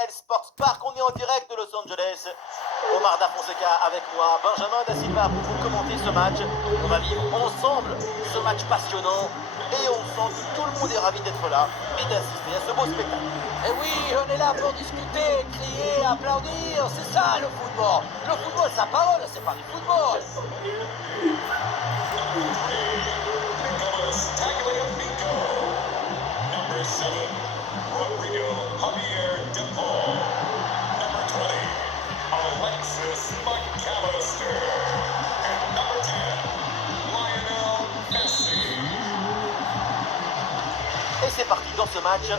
RTL Sports Park. On est en direct de Los Angeles. Omar Da Fonseca avec moi, Benjamin Da Silva pour vous commenter ce match. On va vivre ensemble ce match passionnant et on sent que tout le monde est ravi d'être là et d'assister à ce beau spectacle. Et oui, on est là pour discuter, crier, applaudir, c'est ça le football. Le football, sa parole, c'est pas du football. Number 7, Rodrigo Javier De Paul. Number 20, Alexis McAllister. And number 10, Lionel Messi. Et c'est parti dans ce match.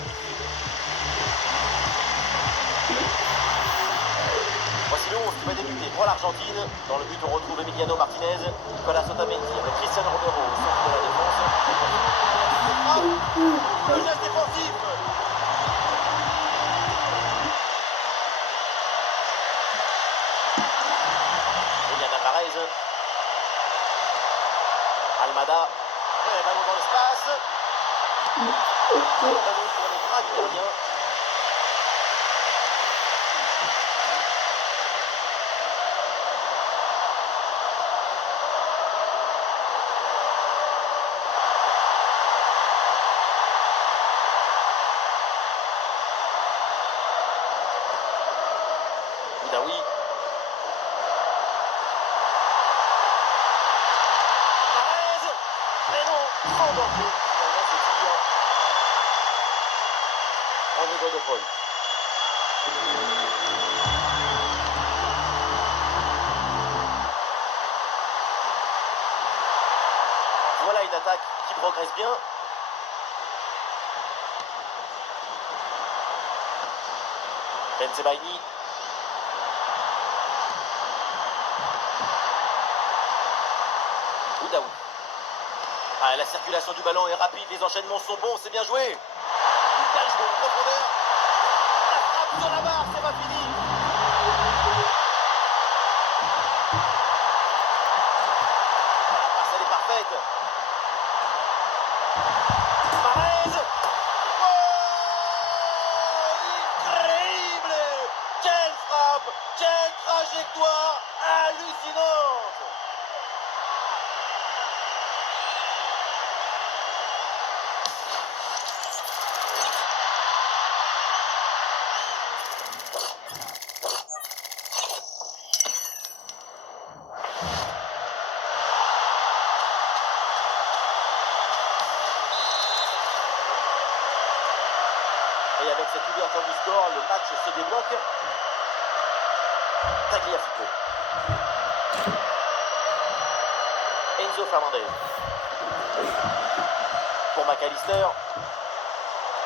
Voici le 11 qui va débuter pour l'Argentine. Dans le but, on retrouve Emiliano Martinez, Nicolas Otamendi avec Cristiano Romero au centre de la défense. Le geste défensif. Julian Alvarez. Almada. Le ballon dans l'espace. Le ballon pour les bras du gardien. Daoui. Marez. Mais non, sans danger. Finalement, ce tir. Rodrigo De Paul. Voilà une attaque qui progresse bien. Bensebaini. Oudaoui. Ah, la circulation du ballon est rapide, les enchaînements sont bons, c'est bien joué. Bien joué en profondeur. La frappe sur la barre, c'est pas fini. La passe, elle est parfaite. Marez. Oh, incroyable. Quelle frappe, quelle trajectoire hallucinante. Et avec cette ouverture du score, le match se débloque. Tagliafico. Enzo Fernandez. Pour McAllister.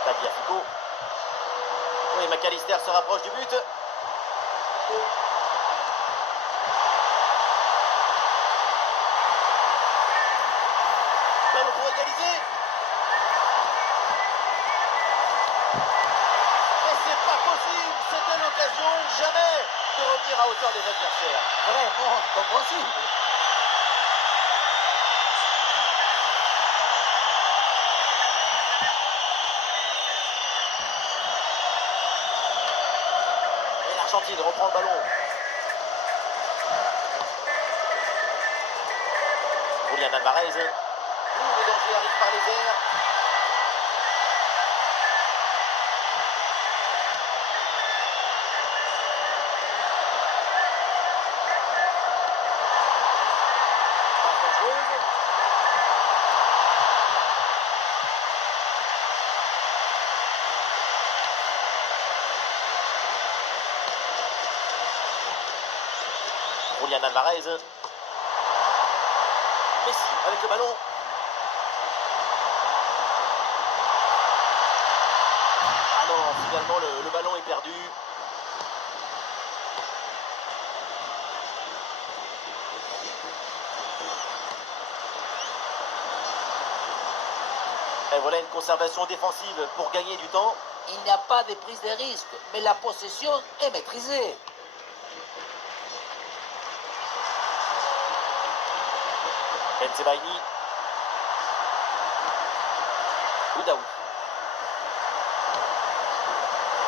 Tagliafico. Oui, McAllister se rapproche du but. Ballon pour égaliser. Pas possible, c'était l'occasion jamais de revenir à hauteur des adversaires. Vraiment, impossible. Et l'Argentine reprend le ballon. Julian Alvarez. Le danger arrive par les airs. Julian Alvarez. Messi avec le ballon. Ah non, finalement le ballon est perdu. Et voilà une conservation défensive pour gagner du temps. Il n'y a pas de prise de risque, mais la possession est maîtrisée. Bensebaini. Oudaoui.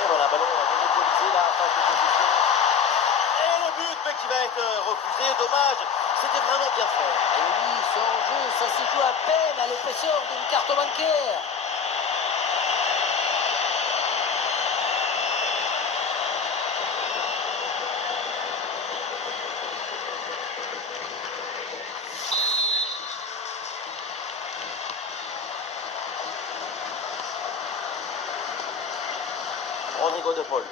Et voilà, ballon monopolisé. refusé, dommage. C'était vraiment bien fait. Et oui, ce hors-jeu, ça se joue à peine à l'épaisseur d'une carte bancaire. Rodrigo de Paul.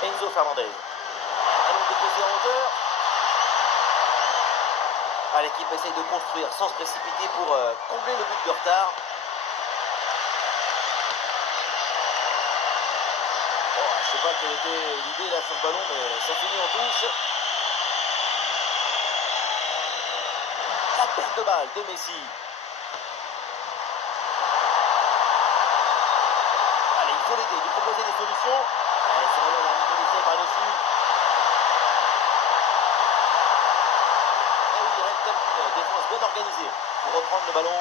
Enzo Fernandez. Allons déposer en hauteur. Ah, l'équipe essaye de construire sans se précipiter pour combler le but de retard. Oh, je sais pas quelle était l'idée là sur le ballon, mais ça finit en touche. La perte de balle de Messi. Allez, il faut l'aider, lui proposer des solutions. Allez, c'est vraiment la ligne de l'essai par-dessus. Et oui, Renton, défense bien organisée pour reprendre le ballon.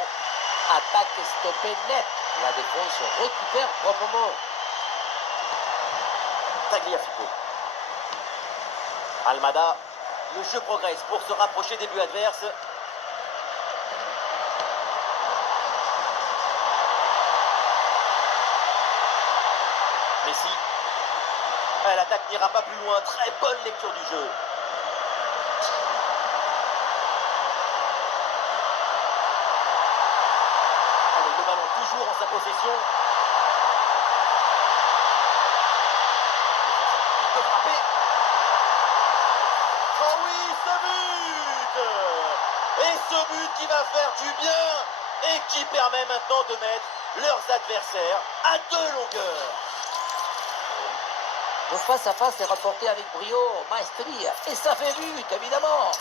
Attaque stoppée net. La défense récupère proprement. Tagliafico. Almada. Le jeu progresse pour se rapprocher des buts adverses. Messi. L'attaque n'ira pas plus loin. Très bonne lecture du jeu. Allez, le ballon toujours en sa possession. Il peut frapper. Oh oui, ce but! Et ce but qui va faire du bien et qui permet maintenant de mettre leurs adversaires à 2 longueurs. Le face-à-face est rapporté avec brio, maestria. Et ça fait but, évidemment.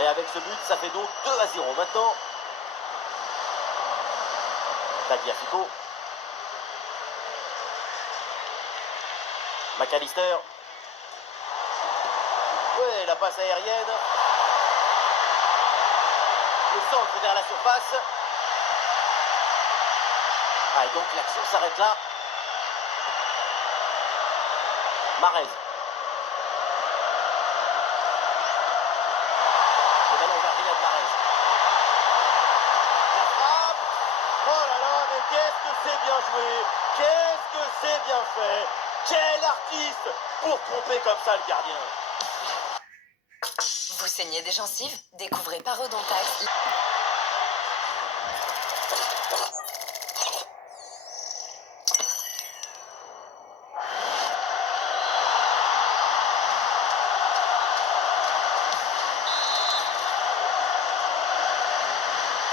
Et avec ce but, ça fait donc 2-0 maintenant. Tagliafico. McAllister. Ouais, la passe aérienne. Le centre vers la surface. Ah, et donc l'action s'arrête là. Mahrez. Le ballon vers Riyad Mahrez. La frappe. Oh là là, mais qu'est-ce que c'est bien joué. Qu'est-ce que c'est bien fait. Quel artiste pour tromper comme ça le gardien. Vous saignez des gencives? Découvrez Parodontax.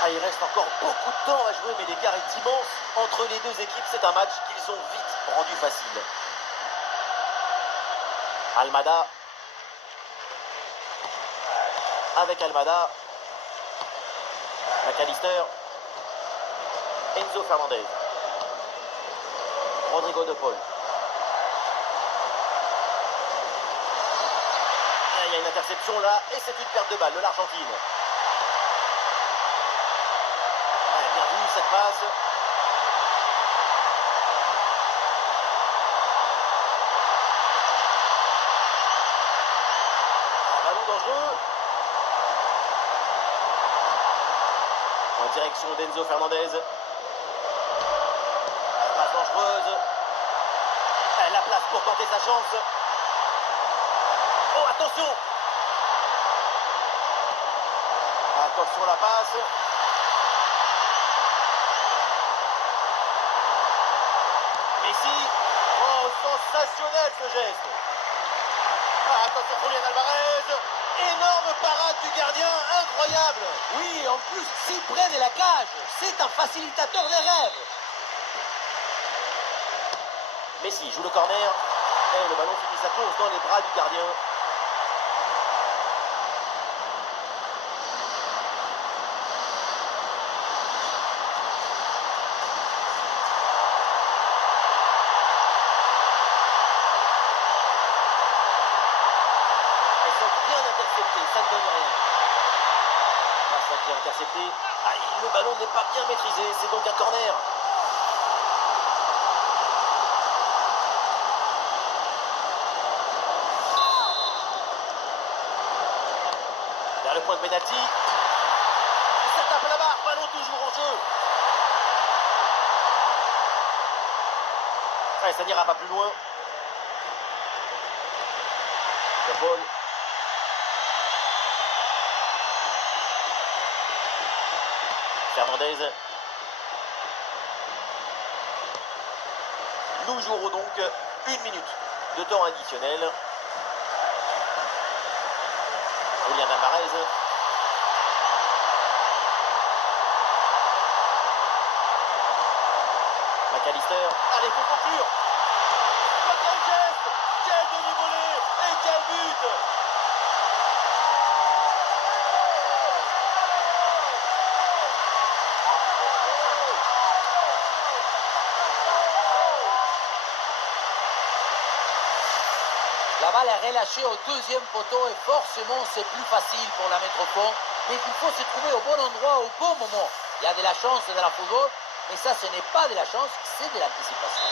Ah, il reste encore beaucoup de temps à jouer, mais l'écart est immense entre les deux équipes. C'est un match qu'ils ont vite rendu facile. Almada. Avec Almada. McAllister. Enzo Fernandez. Rodrigo de Paul. Il y a une interception là, et c'est une perte de balle de l'Argentine. Bien vu cette passe. Un ballon dangereux. En direction d'Enzo Fernandez. Passe dangereuse. La place pour tenter sa chance. Oh, attention! Attention la passe. Messi. Oh, sensationnel ce geste. Ah, attention Julián Alvarez. Énorme parade du gardien, incroyable. Oui, en plus, si près de la cage, c'est un facilitateur des rêves. Messi joue le corner. Et le ballon finit sa course dans les bras du gardien. Elles sont bien interceptées. intercepté. Ah, le ballon n'est pas bien maîtrisé, c'est donc un corner. Vers le point de pénalty. Ça tape la barre, ballon toujours en jeu. Ouais, ça n'ira pas plus loin. De Paul. Fernandez. Nous jouerons donc 1 minute de temps additionnel. Julian Alvarez. McAllister. Allez, faut conclure. Oh, quel geste! Quel demi-volée! Et quel but! La balle est relâchée au deuxième poteau et forcément c'est plus facile pour la mettre au fond. Mais il faut se trouver au bon endroit au bon moment. Il y a de la chance dans le football, mais ça ce n'est pas de la chance, c'est de l'anticipation.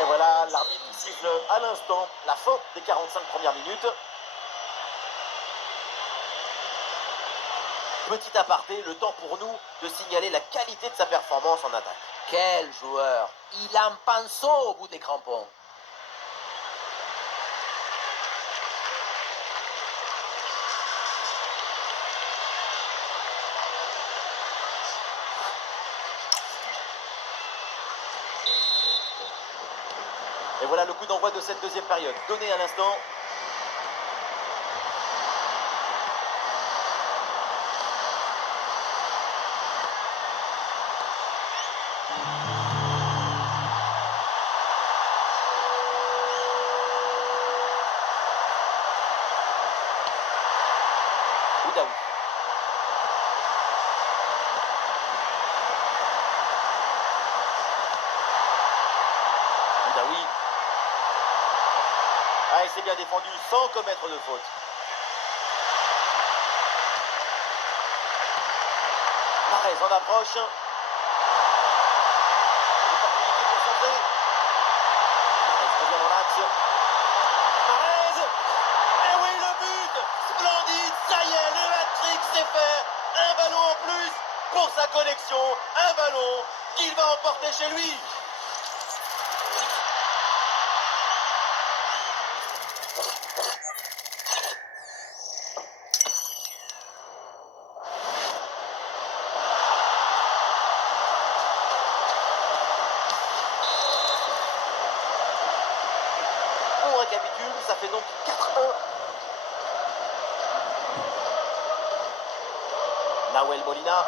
Et voilà, l'arbitre siffle à l'instant la fin des 45 premières minutes. Petit aparté, le temps pour nous de signaler la qualité de sa performance en attaque. Quel joueur! Il a un pinceau au bout des crampons. Et voilà le coup d'envoi de cette deuxième période, donné à l'instant. Boudaoui. Boudaoui. Ah, il s'est bien défendu sans commettre de faute. Mahrez en approche. Opportunité pour centrer. Mahrez revient dans l'axe. Mahrez. Et oui, le but. Splendide. Ça y est, le hat-trick c'est fait. Un ballon en plus pour sa collection. Un ballon qu'il va emporter chez lui. On récapitule, ça fait donc 4-1. Nahuel Molina.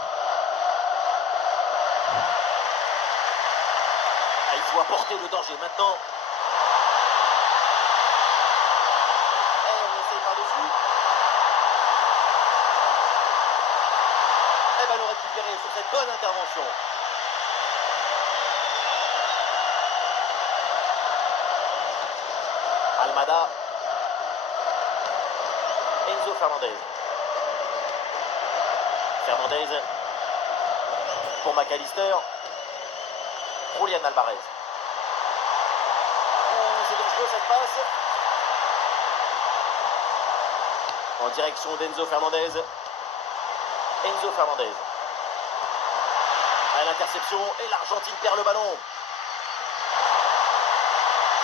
Ah, il faut apporter le danger maintenant. Et on essaye par-dessus. Et ballon récupéré sur cette bonne intervention. Almada. Enzo Fernandez. Fernandez pour McAllister. Julian Alvarez. C'est dangereux cette passe. En direction d'Enzo Fernandez. Enzo Fernandez. À l'interception et l'Argentine perd le ballon.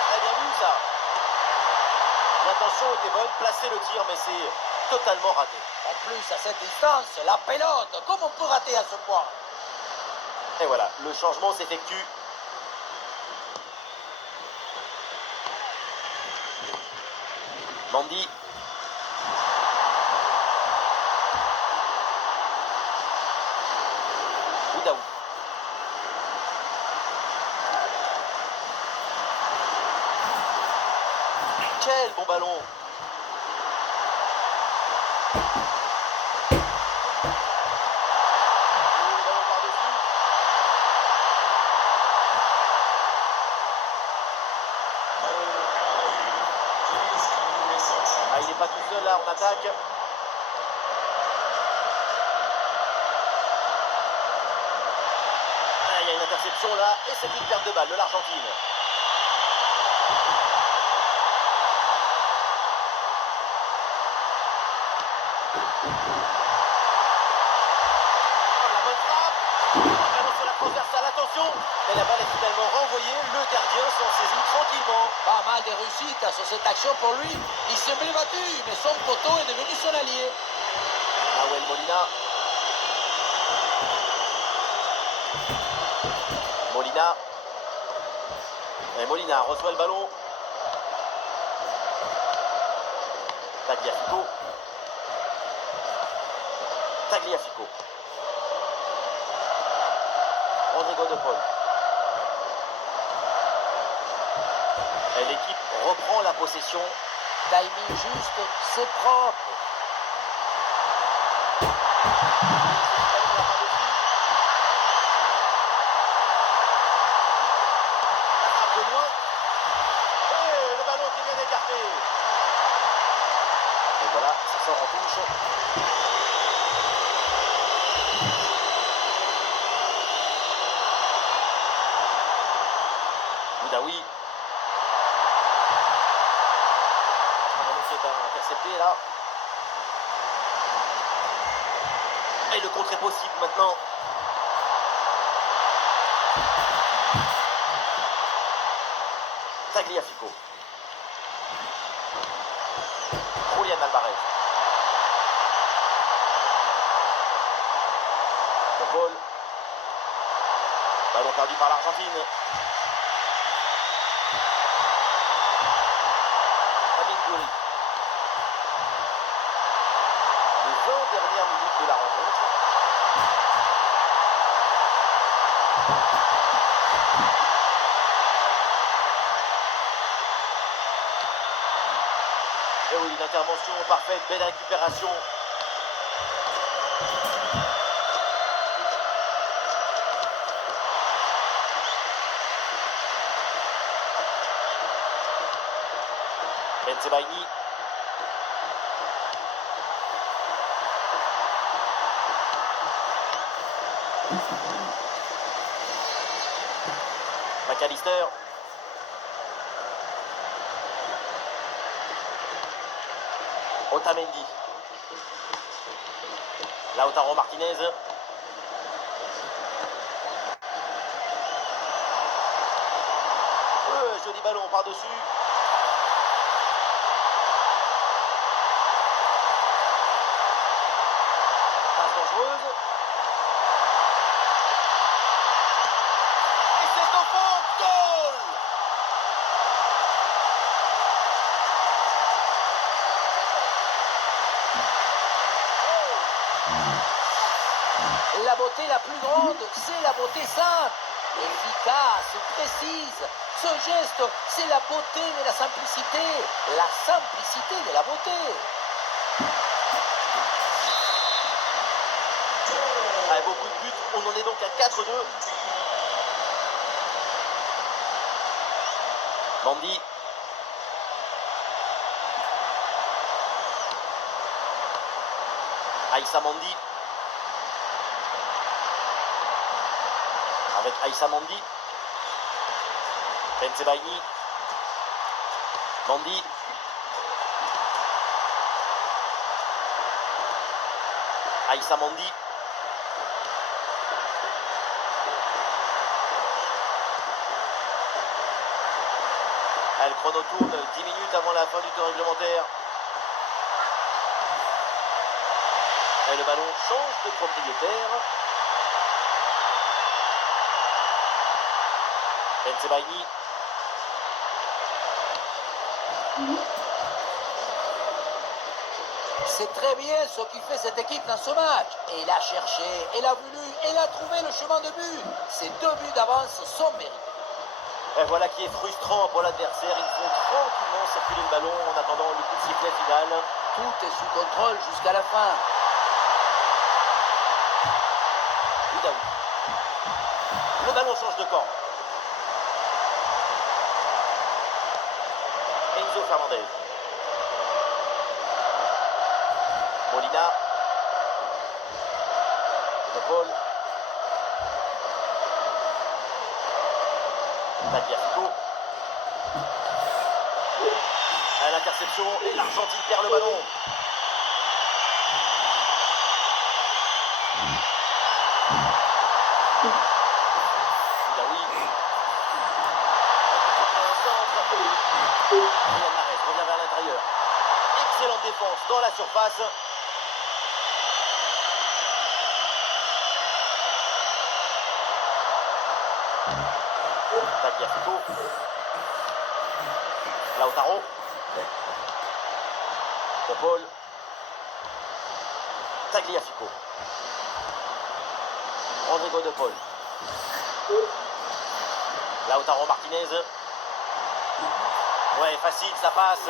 Très bien vu ça. L'intention était bonne, placer le tir, mais c'est totalement raté. En plus, à cette distance, la pelote, comment on peut rater à ce point? Et voilà, le changement s'effectue. Mandy. Boudaoui. Quel bon ballon. Le ballon par-dessus. Please come to reception. Ah, il n'est pas tout seul là en attaque. Et c'est une perte de balle de l'Argentine. La bonne frappe. Un ballon sur la transversale, attention. Mais la balle est finalement renvoyée. Le gardien s'en saisit tranquillement. Pas mal de réussite sur cette action pour lui. Il s'est bien battu, mais son poteau est devenu son allié. Nahuel Molina. Molina. Et Molina reçoit le ballon. Tagliafico. Tagliafico. Rodrigo de Paul. Et l'équipe reprend la possession. Timing juste, c'est propre. La frappe de loin. Et le ballon qui est bien écarté. Et voilà, ça sort en touche. Boudaoui. Un ballon qui est intercepté là. Et le contre est possible maintenant. Tagliafico. Julián Alvarez. De Paul. Ballon perdu par l'Argentine. Amin Gouiri. Les 20 dernières minutes de la rencontre. Et oui, une intervention parfaite, belle récupération. Bensebaini. McAllister. Otamendi. Lautaro Martinez. Joli ballon par-dessus. Passe dangereuse. Et c'est au fond. Goal! La beauté la plus grande, c'est la beauté simple, efficace, précise. Ce geste, c'est la beauté de la simplicité de la beauté. Ah, beaucoup de buts, on en est donc à 4-2. Mandy. Aïssa Mandy. Avec Aïssa Mandy. Bensebaini. Mandy. Aïssa Mandy. Le chrono tourne 10 minutes avant la fin du temps réglementaire. Et le ballon change de propriétaire. Bensebaini. C'est très bien ce qui fait cette équipe dans ce match. Elle a cherché, elle a voulu, elle a trouvé le chemin de but. Ces 2 buts d'avance sont mérités. Et voilà qui est frustrant pour l'adversaire. Ils font tranquillement circuler le ballon en attendant le coup de sifflet final. Tout est sous contrôle jusqu'à la fin. Boudaoui. Le ballon change de camp. Enzo Fernandez. Molina. De Paul. À l'interception et l'Argentine perd le ballon. Daoui. Un centre. Riyad Mahrez revient vers l'intérieur. Excellente défense dans la surface. Tagliafico. Lautaro. De Paul. Tagliafico. Rodrigo de Paul. Lautaro Martinez. Ouais, facile, ça passe.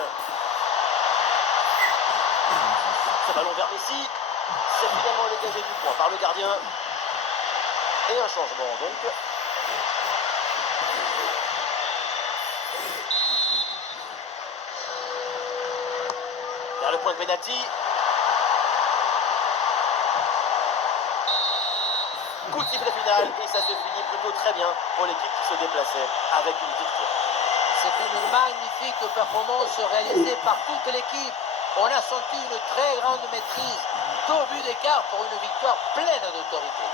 Ce ballon vers Messi. C'est finalement dégagé du point par le gardien. Et un changement donc. Vers le point de pénalty. Coup de sifflet final et ça se finit plutôt très bien pour l'équipe qui se déplaçait avec une victoire. C'est une magnifique performance réalisée par toute l'équipe. On a senti une très grande maîtrise. 2 buts d'écart pour une victoire pleine d'autorité.